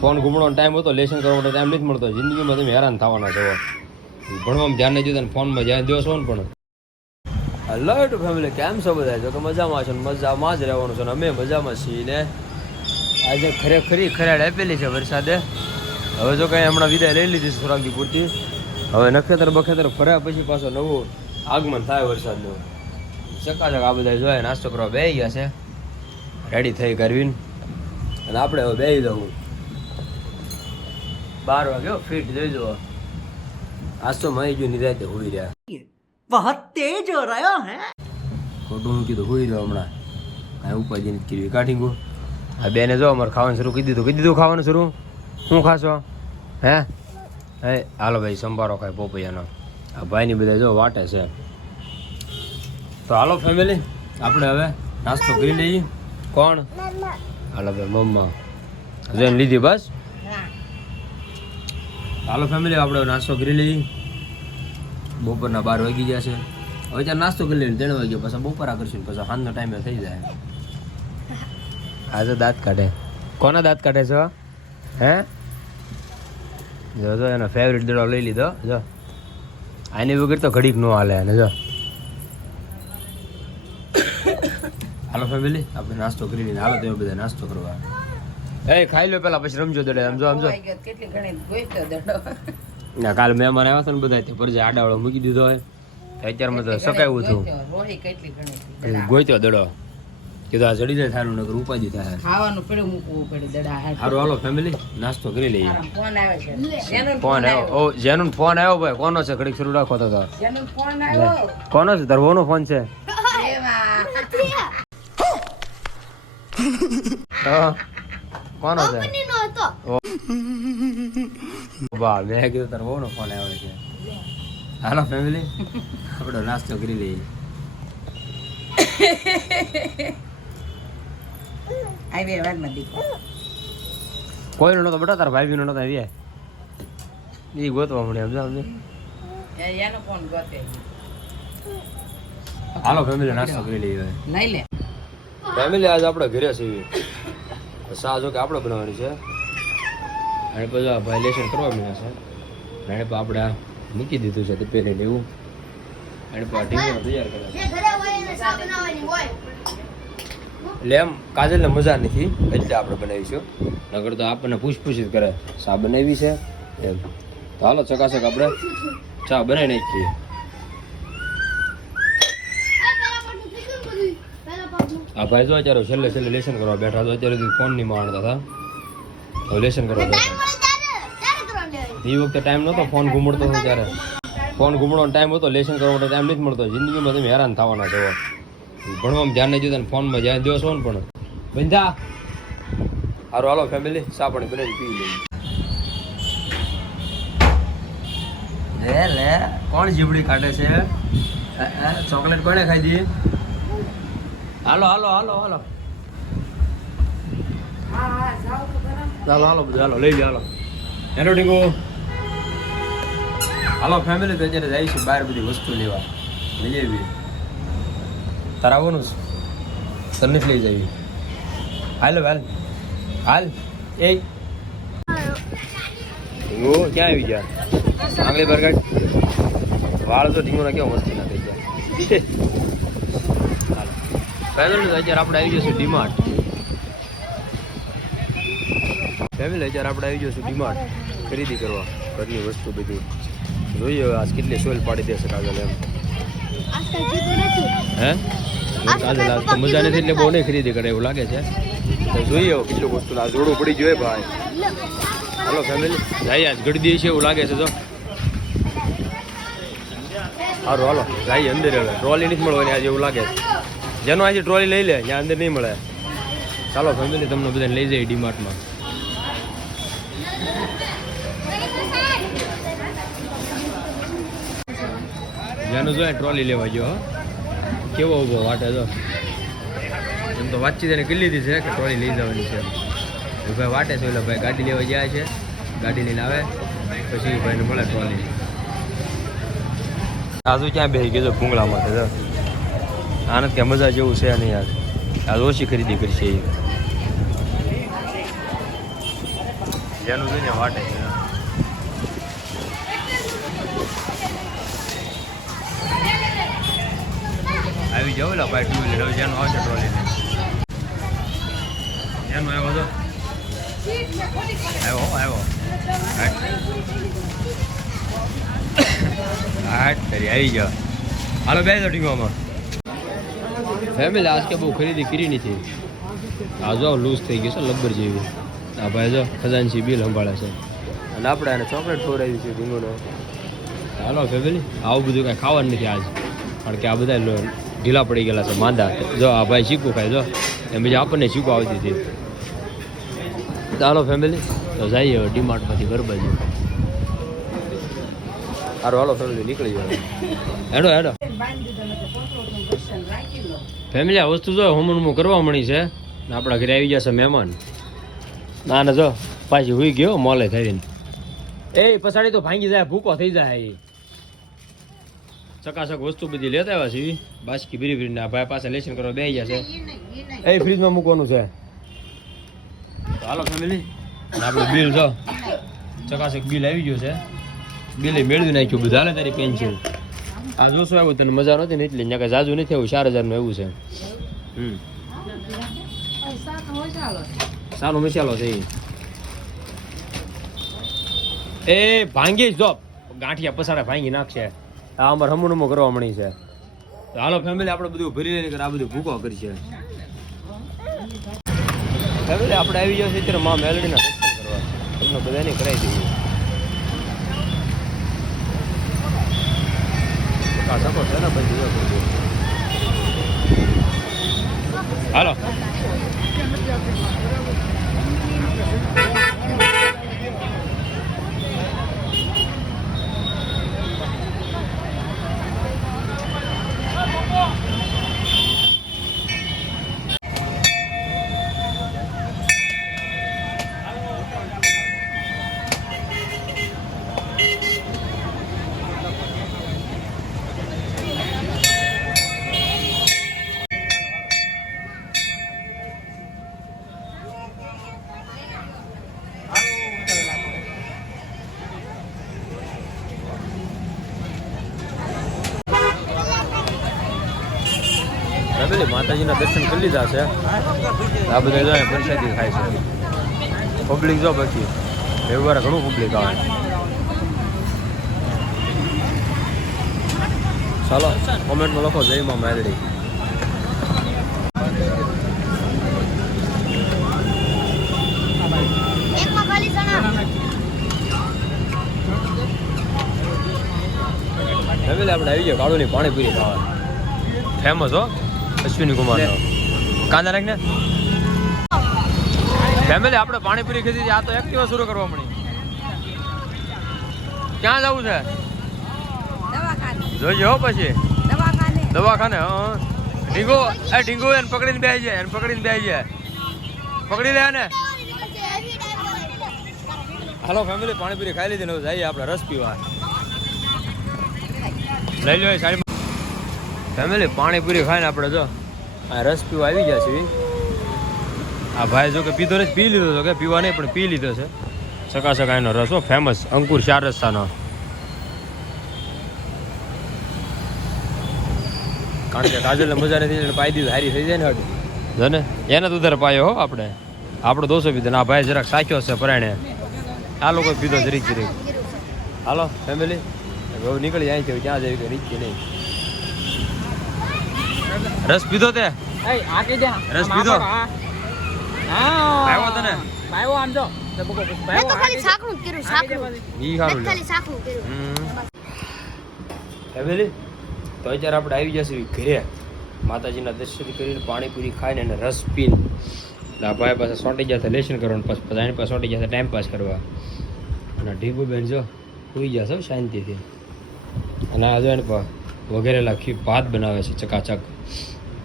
Phone ઘૂમવાનો time હતો lesson કરવા માટે ટાઈમ નથી મળતો. જિંદગીમાં તમે હેરાન થવાના છો. ભણવામાં ધ્યાન નહીં અને ફોનમાં ધ્યાન દો છો ને પણ. હલો ટુ ફેમિલી કેમ છો બધા જો કે મજામાં છો ને મજામાં જ રહેવાનું છે ને અમે મજામાં છીએ ને. આજે ખરેખરી ખરાડ આપેલી છે વરસાદે. હવે જો કંઈ હમણાં વિદાય લઈ લીધી છે સુરાગી પૂરતી. હવે નક્ષત્ર બખેતર ફર્યા પછી પાછો નવું આગમન થાય વરસાદનું. ચકાચક આ બધા જોઈએ નાસ્તો કરવા બે ગયા છે. રેડી થઈ કરવીને અને આપણે હવે બે જવું. બાર વાગે ફિટ થઈ જવો. આજ તો મહી જો નિરાતે હોઈ રહ્યા. બહત તેજ રહ્યો હે. ખોટું કીધું હોઈ રહ્યો હમણાં. આ ઉપર જઈને કીધું કાઢી ગો. આ બેને જો અમારે ખાવાનું શરૂ કરી દીધું. કીધું દીધું ખાવાનું શરૂ? શું ખાશો? હે? હે હાલો ભાઈ સંભારો ખાય પોપૈયાનો. આ ભાઈની બધા જો વાટે છે. તો હાલો ફેમિલી આપણે હવે નાસ્તો કરી લઈએ. કોણ? હાલો ભાઈ મમ્મા. જોઈને લીધી બસ? હાલો ફેમિલી આપણે નાસ્તો કરી લઈએ. બપોરના બાર વાગી ગયા છે. હવે ત્યાં નાસ્તો કરી લઈને ત્રણ વાગ્યો પછી બપોરા કરશું પછી સાંજનો ટાઈમે થઈ જાય. આજે દાંત કાઢે. કોના દાંત કાઢે છો? હે? જો જો એનો ફેવરિટ દડો લઈ લીધો. જો. આની વગર તો ઘડીક નો હાલે અને જો. હાલો ફેમિલી આપણે નાસ્તો કરી લઈને હાલો તમે બધા નાસ્તો કરવા. એ ખાઈ લો પેલા પછી રમજો દડે સમજો સમજો કેટલી ઘણી ગોઈતો દડો. ના કાલે મહેમાન આવ્યા હતા ને બધા તે પરજે આડાવાળો મૂકી દીધો હોય. અત્યારે અત્યારમાં તો સકાયું હતું રોહી કેટલી ઘણી ગોઈતો દડો. કીધું આ જડી જાય સારું નગર ઉપાધિ થાય. ખાવાનું પડે મૂકવું પડે દડા સારું હાલો ફેમિલી નાસ્તો કરી લઈએ. ફોન આવે છે. ફોન આવ્યો. ઓ જેનું ફોન આવ્યો ભાઈ કોનો છે? ઘડીક શરૂ રાખો તો તો. ફોન આવ્યો. કોનો છે? ધરવાનો ફોન છે. હા. કોનો છે. વાહ મેં કીધું તાર વહુનો ફોન આવ્યો છે. હાલો ફેમિલી આપણો નાસ્તો કરી લઈએ. આવી વારમાં દીકરો. કોઈનો નતો બેટા તાર ભાઈ નતો આવ્યા એ. ગોતવા મળે સમજો સમજો એનો ફોન ગોતે. હાલો ફેમિલી નાસ્તો કરી લઈએ લઈ લે. ફેમિલી આજ આપણે ઘરે છીએ. સા જો કે આપણે બનાવવાની છે. અને પછી આ ભાઈ લેસન કરવા મળ્યા છે. અને આપણે આ મૂકી દીધું છે તે પહેલે એવું. અને ઢીંગણું તૈયાર કરે લેમ એટલે એમ કાજલને મજા નથી એટલે આપણે બનાવીશું. નગર તો આપણને પૂછ પૂછ જ કરે સા બનાવી છે? એમ. તો હાલો ચકાચક આપણે ચા બનાવી નાખીએ. આ ભાઈ જો અત્યારે છેલ્લે છેલ્લે લેસન કરવા બેઠા તો અત્યારે ફોન નહીં માણતા હતા. હવે લેસન કરવા એ વખતે ટાઈમ નહોતો ફોન ઘૂમડતો હતો ત્યારે. ફોન ઘૂમડવાનો ટાઈમ હતો, લેસન કરવા માટે ટાઈમ નથી મળતો. જિંદગીમાં તમે હેરાન થવાના છો. ભણવામાં ધ્યાન નહીં દીધું ફોનમાં ધ્યાન દો છો પણ. બંધા. સારું હાલો ફેમિલી ચા પાણી પી લઈએ. લે લે, કોણ જીબડી કાઢે છે? ચોકલેટ કોને ખાઈ દી? હાલો હાલો હાલો હાલો. ચાલો, હાલો, બધું, હાલો, લઈ લે હાલો. ટીંગુ હાલો ફેમિલી તો અત્યારે જાય છે બહાર બધી વસ્તુ લેવા. લઈ આવી તારે આવવાનું છે? તને લઈ જવી હાલો, હાલ. હાલ. એ. ટીંગુ ક્યાં આવી ગયા? આંગળી બરગાડ વાળ તો ટીંગુના કેવો મસ્તી ના થઈ ગયા. ફેમિલી અત્યારે આપણે આવી જઈશું ડીમાર્ટ. ફેમિલી અત્યારે આપણે આવી જઈશું ડીમાર્ટ ખરીદી કરવા. ઘરની વસ્તુ બધી. જોઈએ હવે આજ કેટલી સોલ પાડી દેશે કાગળ એમ. હે? કાજલ આજ તો મજા નથી એટલે બહુ નહીં ખરીદી કરે એવું લાગે છે. તો જોઈએ હવે કેટલું વસ્તુ આ જોડું પડી જોઈએ ભાઈ. હાલો ફેમિલી જાય આજ ગળદી છે એવું લાગે છે તો સારું હાલો. જાય અંદર હવે. ટ્રોલી નથી મળવાની આજે એવું લાગે છે. જેનો આજે ટ્રોલી લઈ લે ત્યાં અંદર નહીં મળે. ચાલો ફેમિલી તમને બધાને લઈ જઈએ ડીમાર્ટમાં જેનું જોઈએ ટ્રોલી લેવા ગયો કેવો ઊભો વાટે જો. એમ તો વાતચીત એને કરી લીધી છે કે ટ્રોલી લઈ જવાની છે. ભાઈ વાટે છે એટલે ભાઈ ગાડી લેવા ગયા છે. ગાડી લઈને આવે, પછી ભાઈને મળે ટ્રોલી આજુ ક્યાં બેસી ગયો ભૂંગળામાં માટે જો? આનંદ કે મજા જેવું છે નહીં યાર. આજ ઓછી ખરીદી કરી છે જેનું જોઈને વાટે આવી જાવ લા ભાઈ ટુ વ્હીલર જેનું આવશે ટ્રોલી એનું આવ્યો તો? આવ્યો આવ્યો. હાટ. કરી. આવી જાઓ. હાલો બે તો ટીમોમાં ફેમિલી આજ કે બહુ ખરીદી કરી નથી. આ જો લૂઝ થઈ ગયું છે લબ્બર જેવી. આ ભાઈ જો ખજાનસી બિલ સંભાળે છે. અને આપણે એને ચોકલેટ ખવડાવી છે ભીંગોનો. હાલો ફેમિલી આવું બધું કાંઈ ખાવાનું નથી આજ. કારણ કે આ બધા ઢીલા પડી ગયેલા છે માંદા. જો આ ભાઈ શીખવું ખાય જો. એમ બીજા આપણને શીખવું આવતી હતી. ચાલો ફેમિલી તો જઈએ હવે ડીમાર્ટમાંથી ઘર બાજુ સારું હાલો ફેમિલી નીકળી જાય હેડો હેડો. ફેમિલી, આ વસ્તુ જો હું કરવા મળી છે. ને આપણા ઘરે આવી જશે મહેમાન. ના ના જો પાછી હુઈ ગયો, મોલે થઈને. એ પછાડી તો ભાંગી જાય, ભૂકો થઈ જાય. એ ચકાચક વસ્તુ બધી લેતા આવ્યા છે. બાસકી ભીરી ભીરી ના ભાઈ પાસે લેશન કરવા બે જશે. એ ફ્રીજમાં મૂકવાનું છે. હાલો ફેમિલી આપણું બિલ જો. ચકાચક બિલ આવી ગયું છે. બિલે મેળવી નાખ્યું બધા તારી પેન્સિલ આ જોશો આવ્યું તને મજા નહોતી ને એટલે? ત્યાં જાજુ નથી આવ્યું ચાર હજારનું એવું છે. હમ. સારો મસાલો છે એ ભાંગી જો. ગાંઠિયા પસારા ભાંગી નાખશે. આ અમારે હમું નમું કરવા મળી છે. હાલો ફેમિલી આપણે બધું ભરી લઈને આ બધું ભૂકો કરશે. ફેમિલી આપણે આવી જશે અત્યારે મા મેલડીના દર્શન કરવા. તમને બધાને કરાવી દઈએ. સપોર્ટ છે ને ભાઈ. હાલો માતાજીના દર્શન કરી લીધા છે. આ બધા જો પ્રસાદી ખાય છે. પબ્લિક જો પછી. રવિવારે ઘણું પબ્લિક આવે. ચાલો, કોમેન્ટમાં લખો, જય માં મેલડી ફેમિલી આપણે આવી ગયા, કાળુની પાણીપુરી ખાવા ફેમસ હો. અશ્વિની કુમાર કાંદા નાખ ને ફેમિલી આપણે પાણીપુરી ખાધી છે આ તો એક્ટિવા શરૂ કરવા મળી. ક્યાં જવું છે? જોઈએ હો પછી. દવાખાને. દવાખાને હા ઢીંગો એ ઢીંગો એને પકડીને બેસી જાય એને પકડીને બેસી જાય. પકડી લે ને હાલો ફેમિલી પાણીપુરી ખાઈ લીધી ને જઈએ આપણે રસ પીવા. લઈ લો સાડી ફેમિલી, પાણીપુરી ખાઈને આપણે જો આ રસ પીવા આવી ગયા છે આ ભાઈ જો કે પીધો રસ, પી લીધો તો કે પીવા નહીં, પણ પી લીધો છે. સકા સકા એનો રસ હો ફેમસ અંકુર ચાર રસ્તાનો. કારણ કે કાજલને મજા નથી એટલે પાઈ દીધું, હારી થઈ જાય ને હટ જોને એને તો ઉધાર પાયો હો આપણે. આપણો દોસો પીધો આ ભાઈ જરાક સાચો છે પરાણે. આ લોકો પીધો જરીક જરીક હાલો ફેમિલી હવે નીકળી જાય છે ક્યાં જઈ કે રીત નહીં. રસ પીધો તે? રસ પીધો? આવ્યો તને? મેં તો જ અત્યારે આપણે આવી જશે ઘરે. માતાજીના દર્શન કરીને પાણીપુરી ખાઈને અને રસ પીને. આ ભાઈ પાસે સોટી જશે લેશન કરવાનું પછી પછી એની પાસે સોટી જશે ટાઈમ પાસ કરવા. અને ઢીબુ બેન જો સુઈ જશે શાંતિથી. અને આ જો એને પા વઘેરેલા ખી ભાત બનાવે છે ચકાચક.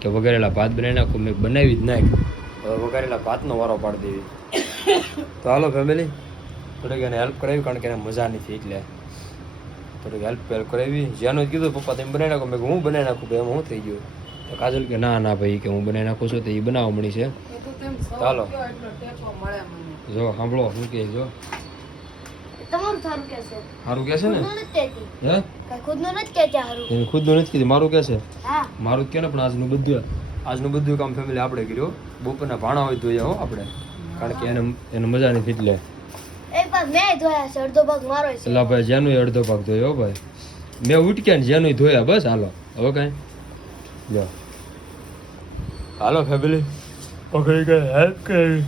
કે વગેરેલા ભાત બનાવી નાખું મેં બનાવી જ નાખ વઘારેલા ભાતનો વારો પાડી દેવી. તો હાલો ફેમિલી થોડીક એને હેલ્પ કરાવી કારણ કે એને મજા નથી એટલે. થોડીક હેલ્પ હેલ્પ કરાવી. જ્યાંનું કીધું પપ્પા તમે બનાવી નાખો. મેં હું બનાવી નાખું ભાઈ હું થઈ ગયું. તો કાજલ કે ના ના ભાઈ કે હું બનાવી નાખું છું તો એ બનાવવા મળી છે. તો ચાલો. જો સાંભળો શું કહે જો. તમારું સારું કે છે. સારું કે છે ને? ખુદનું નથી કહેતી. હે? કઈ ખુદનું નથી કહેતી હારું. એને ખુદનું નથી કીધું મારું કે છે? હા. મારું કે ને પણ આજનું બધું આજનું બધું કામ ફેમિલી આપણે કર્યો બપોરના ભાણા હોય ધોયા હો આપણે. કારણ કે એને એને મજા નથી એટલે. એક ભાગ મેં ધોયા છે અડધો ભાગ મારો છે. ભાઈ જેનું અડધો ભાગ ધોયો હો ભાઈ. મેં ઉટક્યા ને જેનું ધોયા બસ હાલો. હવે કાંઈ? જો હાલો ફેમિલી પકડી ગઈ હેલ્પ કરી.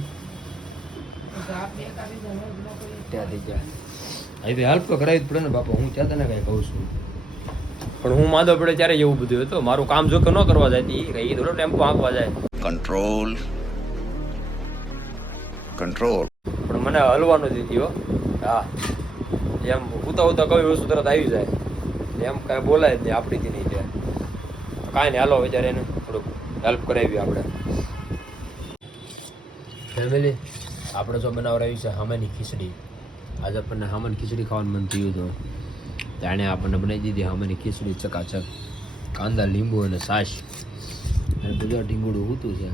ત્યાંથી ગયા. અહીં તો હેલ્પ તો કરાવી જ પડે ને બાપા હું ત્યાં તને કાંઈ કહું છું. પણ હું માદો પડે ત્યારે એવું બધું હતું. મારું કામ જો કે ન કરવા જાય એ થોડો ટેમ્પો આપવા જાય. કંટ્રોલ કંટ્રોલ પણ મને હલવાનું જ નથી હો. હા. એમ ઉતા ઉતા કઈ વસ્તુ તરત આવી જાય. એમ કાંઈ બોલાય જ નહીં આપણીથી નહીં ત્યાં કાંઈ નહીં હાલો વિચારે એને થોડુંક હેલ્પ કરાવી આપણે. ફેમિલી આપણે જો બનાવડાવી છે હામાની ખીચડી. આજે આપણને હામાની ખીચડી ખાવાનું મન થયું હતું. તેણે આપણને બનાવી દીધી હામાની ખીચડી ચકાચક કાંદા લીંબુ અને સાસ અને બધું ઢીંગુડું હોતું છે.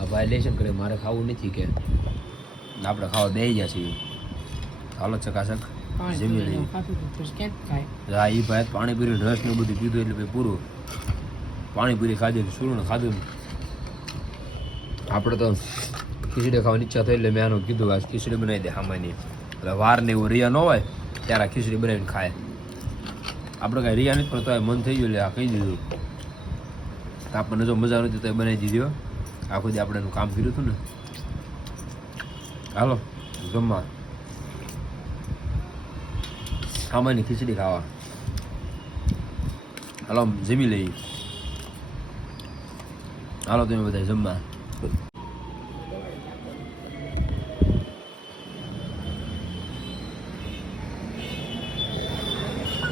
આ ભાઈ લેશન કરે મારે ખાવું નથી કે. આપણે ખાવા બે ગયા છીએ. હાલો ચકાચક. જમી લઈએ. હા એ ભાઈ પાણીપુરી રસ ને બધું પીધું એટલે ભાઈ પૂરું. પાણીપુરી ખાધી ને સૂરણ ખાધું. આપણે તો ખીચડી ખાવાની ઈચ્છા થઈ એટલે મેં આનું કીધું આ ખીચડી બનાવી દે હામાની એટલે વાર ને એવું રિયા ન હોય, ત્યારે આ ખીચડી બનાવીને ખાય. આપણે કાંઈ રિયા નથી પણ તો મન થઈ ગયું એટલે આ કહી દીધું. આપણને જો મજા નથી તો એ બનાવી દીધી. આખું દી આપણે એનું કામ કર્યું હતું ને. હાલો, જમવા. ખાવાની ખીચડી ખાવા. હાલો, જમી લઈએ. હાલો, તમે બધા જમવા.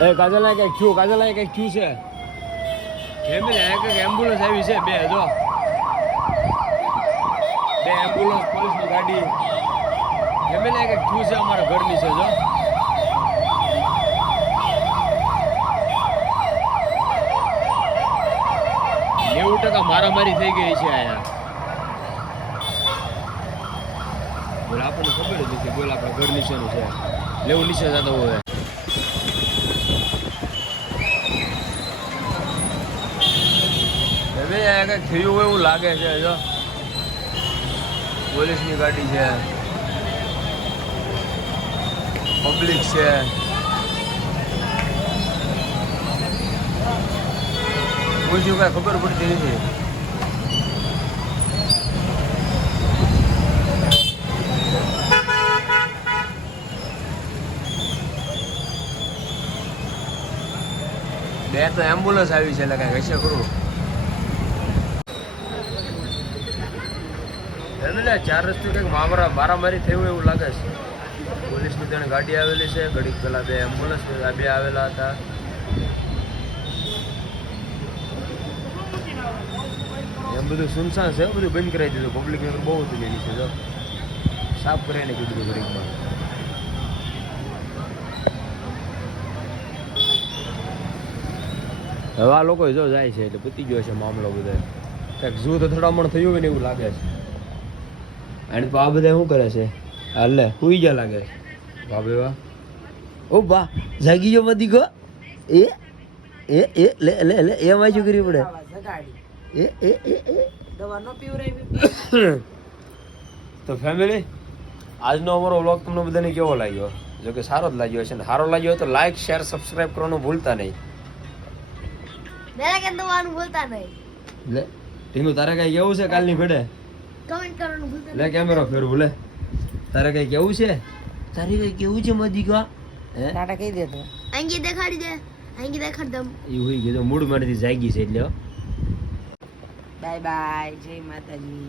એ, કાજલા કઈ ક્યુ કાજલા કઈ ક્યુ છે. કેમ કંઈક એમ્બ્યુલન્સ આવી છે, બે, જો. બે એમ્બ્યુલન્સ પોલીસની ગાડી. આ કંઈક ક્યુ છે અમારા ઘરની છે, જો. નેવું ટકા મારામારી થઈ ગઈ છે અહીંયા. બોલ, આપણને ખબર જ નથી, બોલ, આપણા ઘર નીચેનું છે. લેવું નીચે જતો હોય હવે આ કંઈક થયું હોય એવું લાગે છે, જો. પોલીસની ગાડી છે. પબ્લિક છે. પૂછ્યું કાંઈ ખબર પડતી નથી. બે તો એમ્બ્યુલન્સ આવી છે, એટલે કાંઈ હશે ખરું. એટલે ચાર રસ્તે કંઈક મારા મારામારી થયું એવું લાગે છે. પોલીસની ત્રણ ગાડી આવેલી છે. ઘડીક પહેલાં બે એમ્બ્યુલન્સ બે આવેલા હતા. એમ બધું સુનસાન છે, બધું બંધ કરાવી દીધું. પબ્લિક બહુ હતું એની છે, જો. સાફ કરીને કીધું ઘડીકમાં. હવે આ લોકો જો જાય છે એટલે પતી ગયો છે મામલો બધો. કંઈક જૂથ અથડામણ થયું હોય ને એવું લાગે છે. અને તો આ બધા શું કરે છે? હાલે સુઈ ગયા લાગે. બાબે વા ઓ બા જાગી ગયો મધી ગો એ એ એ લે લે લે એ વાંચું કરવી પડે. એ એ એ એ. તો ફેમિલી આજનો અમારો વ્લોગ તમને બધાને કેવો લાગ્યો? જો કે સારો જ લાગ્યો છે ને. સારો લાગ્યો તો લાઈક શેર સબસ્ક્રાઇબ કરવાનું ભૂલતા નહીં. મેરા કે દવાનું ભૂલતા નહીં. લે ટીનુ તારે કઈ કેવું છે કાલની ભેડે? કમેન્ટ કરવાનું ભૂલતા લે કેમેરો ફેરવું લે. તારે કઈ કેવું છે? તારે કઈ કેવું છે મધી કા હે નહીં અંગી દેખાડી દે. અંગી દેખાડ દમ એ હોય ગયો મૂડમાંથી જાગી છે એટલે બાય બાય જય Mataji.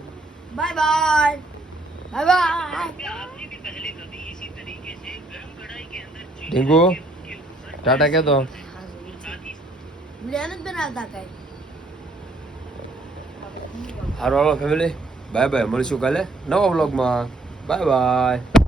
Bye bye. Bye bye. Tinku tata કે તો. નથી બનાવતા કઈ. હારો ફેમિલી બાય બાય મળીશું કાલે નવા બ્લોગમાં બાય બાય બાય